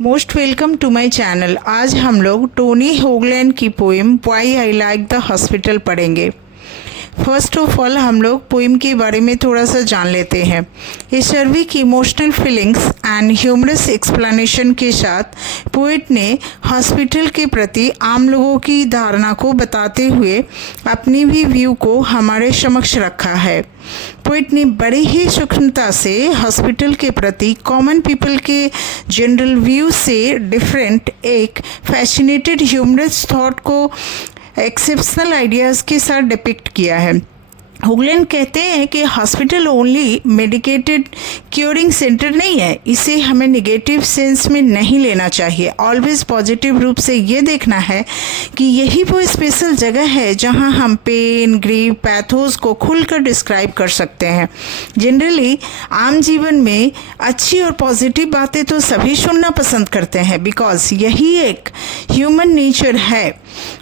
Most welcome to my channel. आज हम लोग टोनी होगलैंड की poem why I like the hospital पढ़ेंगे। फर्स्ट ऑफ ऑल हम लोग पोएम के बारे में थोड़ा सा जान लेते हैं। ईश्वरी की emotional feelings and humorous explanation के साथ पोएट ने हॉस्पिटल के प्रति आम लोगों की धारणा को बताते हुए अपनी भी व्यू को हमारे समक्ष रखा है। पोएट ने बड़े ही सूक्ष्मता से हॉस्पिटल के प्रति कॉमन पीपल के जनरल व्यू से डिफरेंट एक फैसिनेटेड ह्यूमरस थॉट को एक्सेप्शनल आइडियाज़ के साथ डिपिक्ट किया है। होगलैंड कहते हैं कि hospital only medicated curing centre नहीं है। इसे हमें निगेटिव सेंस में नहीं लेना चाहिए। ऑलवेज पॉजिटिव रूप से ये देखना है कि यही वो स्पेशल जगह है जहां हम पेन, ग्रीफ, पैथोस को खुलकर डिस्क्राइब कर सकते हैं। जनरली आम जीवन में अच्छी और पॉजिटिव बातें तो सभी सुनना पसंद करते हैं, बिकॉज यही एक ह्यूमन नेचर है,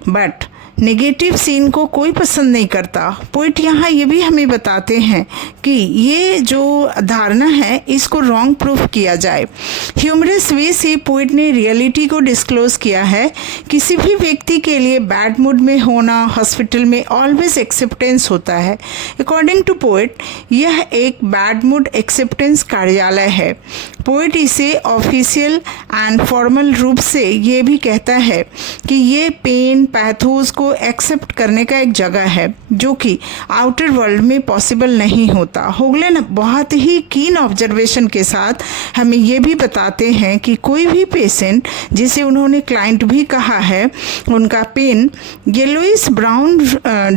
बट नेगेटिव सीन को कोई पसंद नहीं करता। पोइट यहाँ ये भी हमें बताते हैं कि ये जो धारणा है इसको रॉन्ग प्रूफ किया जाए। ह्यूमरस वे से पोइट ने रियलिटी को डिस्क्लोज किया है। किसी भी व्यक्ति के लिए बैड मूड में होना हॉस्पिटल में ऑलवेज एक्सेप्टेंस होता है। अकॉर्डिंग टू पोइट यह एक बैड मूड एक्सेप्टेंस कार्यालय है। पोइट इसे ऑफिशियल एंड फॉर्मल रूप से ये भी कहता है कि ये पेन, पैथोस को एक्सेप्ट करने का एक जगह है जो कि आउटर वर्ल्ड में पॉसिबल नहीं होता। होगलैंड बहुत ही कीन ऑब्जर्वेशन के साथ हमें ये भी बताते हैं कि कोई भी पेशेंट, जिसे उन्होंने क्लाइंट भी कहा है, उनका पेन येलोइश ब्राउन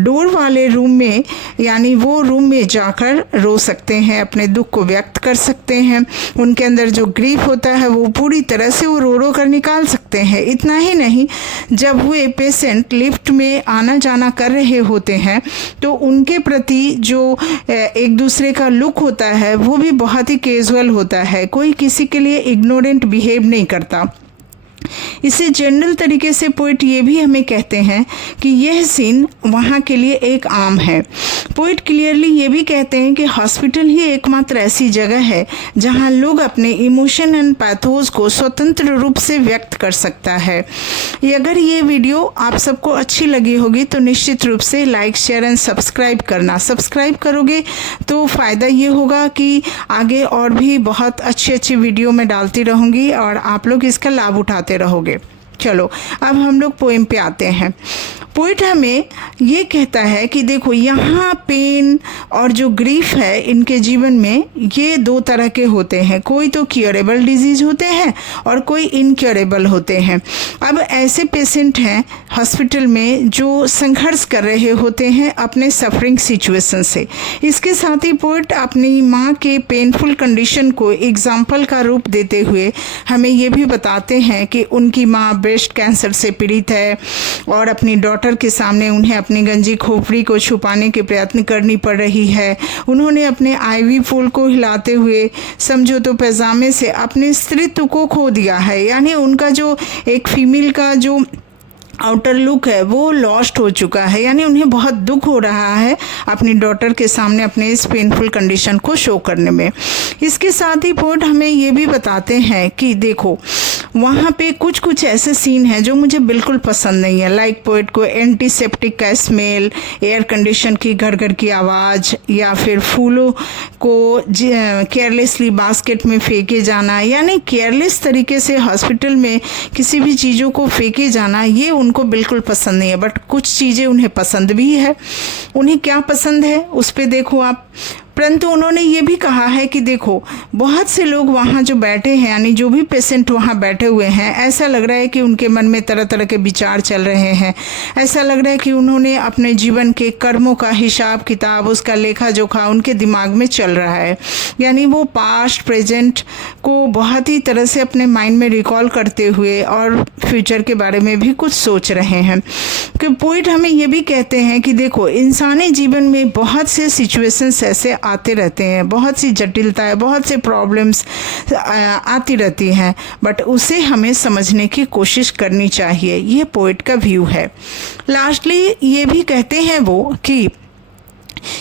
डोर वाले रूम में, यानी वो रूम में जाकर रो सकते हैं, अपने दुख को व्यक्त कर सकते हैं। उनके अंदर जो ग्रीफ होता है वो पूरी तरह से वो रो कर निकाल सकते हैं। इतना ही नहीं, जब वे पेशेंट लिफ्ट में आना जाना कर रहे होते हैं तो उनके प्रति जो एक दूसरे का लुक होता है वो भी बहुत ही कैजुअल होता है। कोई किसी के लिए इग्नोरेंट बिहेव नहीं करता। इसे जनरल तरीके से पोइट ये भी हमें कहते हैं कि यह सीन वहाँ के लिए एक आम है। पोइट क्लियरली ये भी कहते हैं कि हॉस्पिटल ही एकमात्र ऐसी जगह है जहाँ लोग अपने इमोशन एंड पैथोस को स्वतंत्र रूप से व्यक्त कर सकता है। अगर ये वीडियो आप सबको अच्छी लगी होगी तो निश्चित रूप से लाइक, शेयर एंड सब्सक्राइब करना। सब्सक्राइब करोगे तो फ़ायदा ये होगा कि आगे और भी बहुत अच्छी वीडियो मैं डालती रहूँगी और आप लोग इसका लाभ उठाते रहोगे। चलो अब हम लोग पोएम पे आते हैं। पोइट हमें ये कहता है कि देखो, यहाँ पेन और जो ग्रीफ है इनके जीवन में ये दो तरह के होते हैं। कोई तो क्योरेबल डिजीज होते हैं और कोई इनक्योरेबल होते हैं। अब ऐसे पेशेंट हैं हॉस्पिटल में जो संघर्ष कर रहे होते हैं अपने सफरिंग सिचुएशन से। इसके साथ ही पोइट अपनी माँ के पेनफुल कंडीशन को एग्जाम्पल का रूप देते हुए हमें ये भी बताते हैं कि उनकी माँ ब्रेस्ट कैंसर से पीड़ित है और अपनी डॉटर के सामने उन्हें अपनी गंजी खोपड़ी को छुपाने के प्रयत्न करनी पड़ रही है। उन्होंने अपने आईवी फूल को हिलाते हुए समझो तो पैजामे से अपने स्त्रीत्व को खो दिया है, यानी उनका जो एक फीमेल का जो आउटर लुक है वो लॉस्ट हो चुका है, यानी उन्हें बहुत दुख हो रहा है अपनी डॉटर के सामने अपने इस पेनफुल कंडीशन को शो करने में। इसके साथ ही पोइट हमें ये भी बताते हैं कि देखो, वहाँ पे कुछ ऐसे सीन हैं जो मुझे बिल्कुल पसंद नहीं है। लाइक पोइट को एंटीसेप्टिक का स्मेल, एयर कंडीशन की घर की आवाज़, या फिर फूलों को केयरलेसली बास्केट में फेंके जाना, यानी केयरलेस तरीके से हॉस्पिटल में किसी भी चीज़ों को फेंके जाना, ये उनको बिल्कुल पसंद नहीं है। बट कुछ चीज़ें उन्हें पसंद भी है। उन्हें क्या पसंद है उस पर देखो आप। परंतु उन्होंने ये भी कहा है कि देखो, बहुत से लोग वहाँ जो बैठे हैं, यानी जो भी पेशेंट वहाँ बैठे हुए हैं, ऐसा लग रहा है कि उनके मन में तरह तरह के विचार चल रहे हैं। ऐसा लग रहा है कि उन्होंने अपने जीवन के कर्मों का हिसाब किताब, उसका लेखा जोखा उनके दिमाग में चल रहा है। यानी वो पास्ट प्रेजेंट को बहुत ही तरह से अपने माइंड में रिकॉल करते हुए और फ्यूचर के बारे में भी कुछ सोच रहे हैं। कि पोइट हमें ये भी कहते हैं कि देखो, इंसानी जीवन में बहुत से सिचुएशंस ऐसे आते रहते हैं, बहुत सी जटिलताएं, बहुत से प्रॉब्लम्स आती रहती हैं, बट उसे हमें समझने की कोशिश करनी चाहिए। ये पोइट का व्यू है। लास्टली ये भी कहते हैं वो कि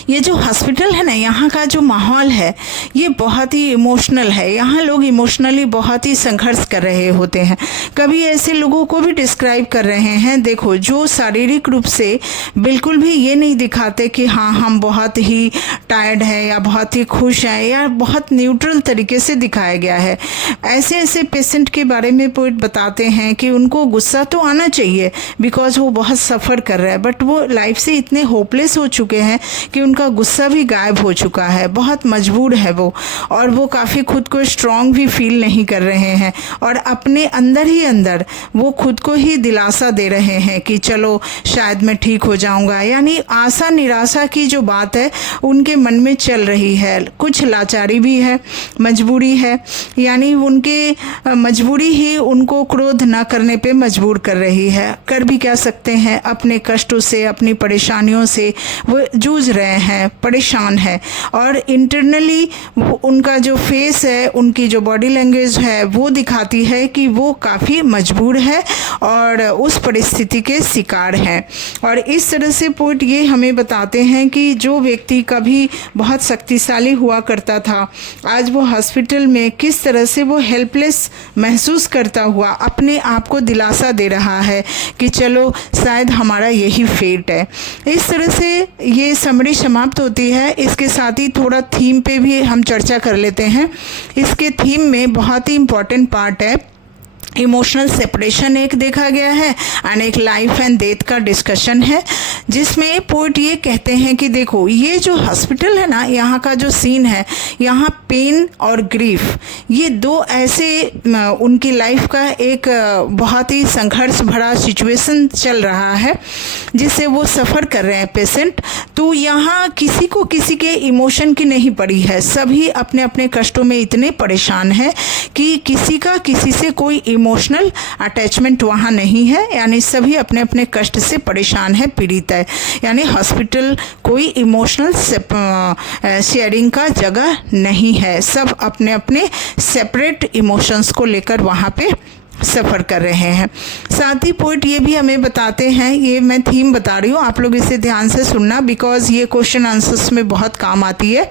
ये जो हॉस्पिटल है ना, यहाँ का जो माहौल है ये बहुत ही इमोशनल है। यहाँ लोग इमोशनली बहुत ही संघर्ष कर रहे होते हैं। कभी ऐसे लोगों को भी डिस्क्राइब कर रहे हैं, देखो, जो शारीरिक रूप से बिल्कुल भी ये नहीं दिखाते कि हाँ हम बहुत ही टायर्ड है या बहुत ही खुश हैं, या बहुत न्यूट्रल तरीके से दिखाया गया है। ऐसे ऐसे पेशेंट के बारे में पोइट बताते हैं कि उनको गुस्सा तो आना चाहिए बिकॉज वो बहुत सफ़र कर रहे हैं, बट वो लाइफ से इतने होपलेस हो चुके हैं कि उनका गुस्सा भी गायब हो चुका है। बहुत मजबूर है वो, और वो काफ़ी खुद को स्ट्रांग भी फील नहीं कर रहे हैं, और अपने अंदर ही अंदर वो खुद को ही दिलासा दे रहे हैं कि चलो शायद मैं ठीक हो जाऊंगा। यानी आशा निराशा की जो बात है उनके मन में चल रही है। कुछ लाचारी भी है, मजबूरी है, यानी उनके मजबूरी ही उनको क्रोध न करने पे मजबूर कर रही है। कर भी क्या सकते हैं, अपने कष्टों से, अपनी परेशानियों से वो जूझ रहे हैं, परेशान है। और इंटरनली उनका जो फेस है, उनकी जो बॉडी लैंग्वेज है वो दिखाती है कि वो काफ़ी मजबूर है और उस परिस्थिति के शिकार हैं। और इस तरह से पोइट ये हमें बताते हैं कि जो व्यक्ति कभी बहुत शक्तिशाली हुआ करता था, आज वो हॉस्पिटल में किस तरह से वो हेल्पलेस महसूस करता हुआ अपने आप को दिलासा दे रहा है कि चलो शायद हमारा यही फेट है। इस तरह से ये समरी समाप्त होती है। इसके साथ ही थोड़ा थीम पे भी हम चर्चा कर लेते हैं। इसके थीम में बहुत ही इम्पॉर्टेंट पार्ट है, इमोशनल सेपरेशन एक देखा गया है, एंड एक लाइफ एंड डेथ का डिस्कशन है, जिसमें पोइट ये कहते हैं कि देखो, ये जो हॉस्पिटल है ना, यहाँ का जो सीन है, यहाँ पेन और ग्रीफ, ये दो ऐसे उनकी लाइफ का एक बहुत ही संघर्ष भरा सिचुएशन चल रहा है जिससे वो सफ़र कर रहे हैं पेशेंट। तो यहाँ किसी को किसी के इमोशन की नहीं पड़ी है, सभी अपने अपने कष्टों में इतने परेशान हैं कि किसी का किसी से कोई इमोशनल अटैचमेंट वहाँ नहीं है। यानी सभी अपने अपने कष्ट से परेशान है, पीड़ित है। यानी हॉस्पिटल कोई इमोशनल शेयरिंग का जगह नहीं है, सब अपने अपने सेपरेट इमोशंस को लेकर वहाँ पे सफ़र कर रहे हैं। साथ ही पोइट ये भी हमें बताते हैं, ये मैं थीम बता रही हूँ, आप लोग इसे ध्यान से सुनना बिकॉज ये क्वेश्चन आंसर्स में बहुत काम आती है,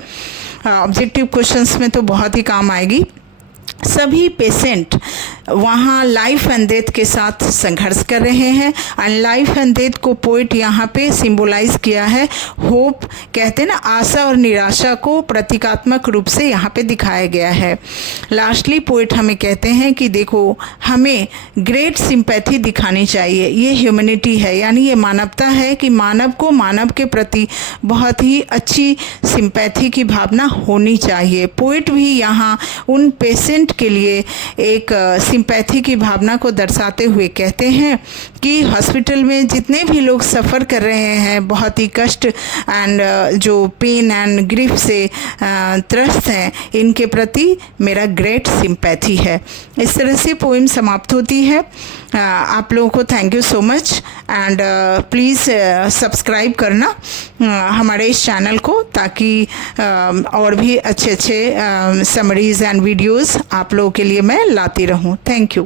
ऑब्जेक्टिव क्वेश्चंस में तो बहुत ही काम आएगी। सभी पेशेंट वहाँ लाइफ एंड डेथ के साथ संघर्ष कर रहे हैं, एंड लाइफ एंड डेथ को पोइट यहाँ पे सिंबलाइज किया है। होप कहते हैं ना, आशा और निराशा को प्रतीकात्मक रूप से यहाँ पे दिखाया गया है। लास्टली पोइट हमें कहते हैं कि देखो, हमें ग्रेट सिंपैथी दिखानी चाहिए। ये ह्यूमैनिटी है, यानी ये मानवता है कि मानव को मानव के प्रति बहुत ही अच्छी सिंपैथी की भावना होनी चाहिए। पोइट भी यहाँ उन पेशेंट के लिए एक सिंपैथी की भावना को दर्शाते हुए कहते हैं कि हॉस्पिटल में जितने भी लोग सफ़र कर रहे हैं, बहुत ही कष्ट एंड जो पेन एंड ग्रीफ से त्रस्त हैं, इनके प्रति मेरा ग्रेट सिंपैथी है। इस तरह से पोएम समाप्त होती है। आप लोगों को thank you so much, and please subscribe करना हमारे इस चैनल को, ताकि और भी अच्छे अच्छे समरीज़ एंड वीडियोज़ आप लोगों के लिए मैं लाती रहूं। Thank you.